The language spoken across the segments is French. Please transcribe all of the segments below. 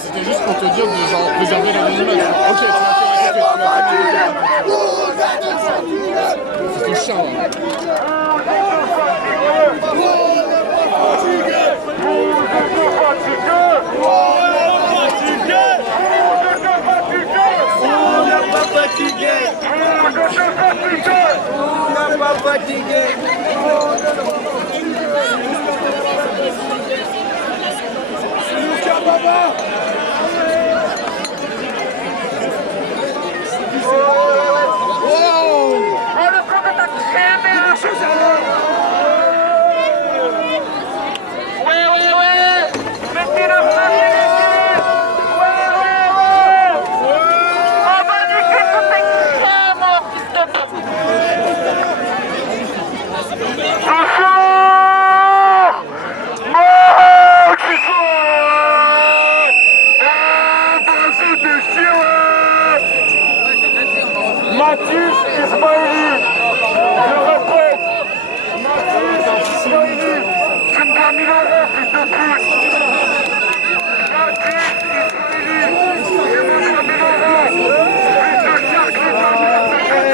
C'était juste pour te dire de genre préserver l'anonymat. Ok, tu m'as fait. C'est ton chien là. Mathis Ismaili, je répète, Mathis Ismaili, tu me dois 1000 euros, fils de pute. Mathis Ismaili, tu me dois 1000 euros, fils de chien qui est un mec de chien.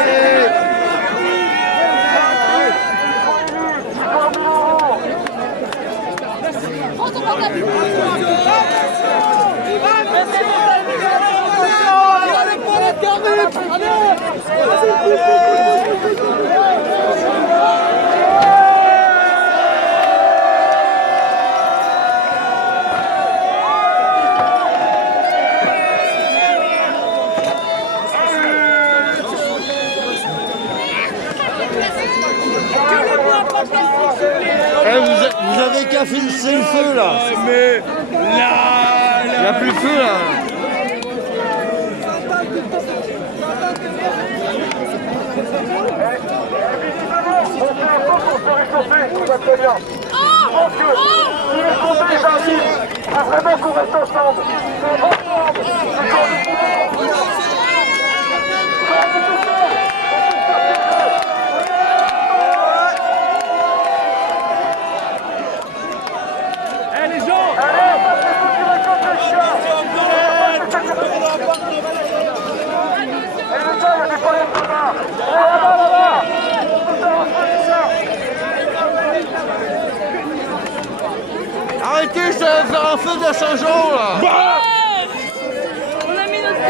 Vous avez qu'à fixer le feu là. Mais là, il n'y a plus de feu là. Très bien. Je pense que si les sondages arrivent, il faut vraiment qu'on reste ensemble. C'est ensemble. C'est quand nous pouvons. Eh les gens! Allez, passez tout qui récolte les chiens. Et les gars, il y a des problèmes de main. Là-bas. Arrêtez, ça va faire un feu de Saint-Jean là. On a mis notre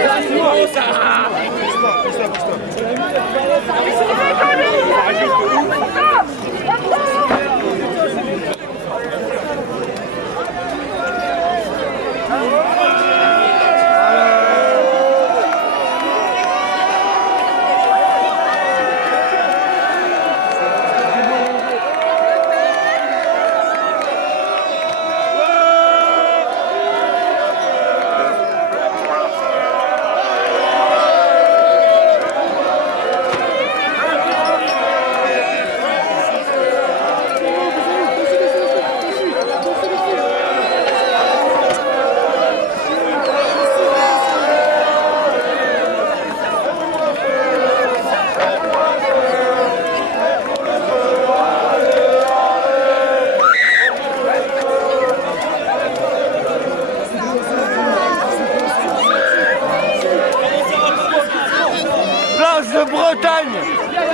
Place de Bretagne,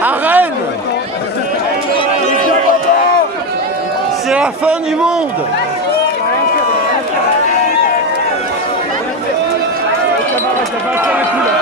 à Rennes. C'est la fin du monde. Ça va faire un coup là.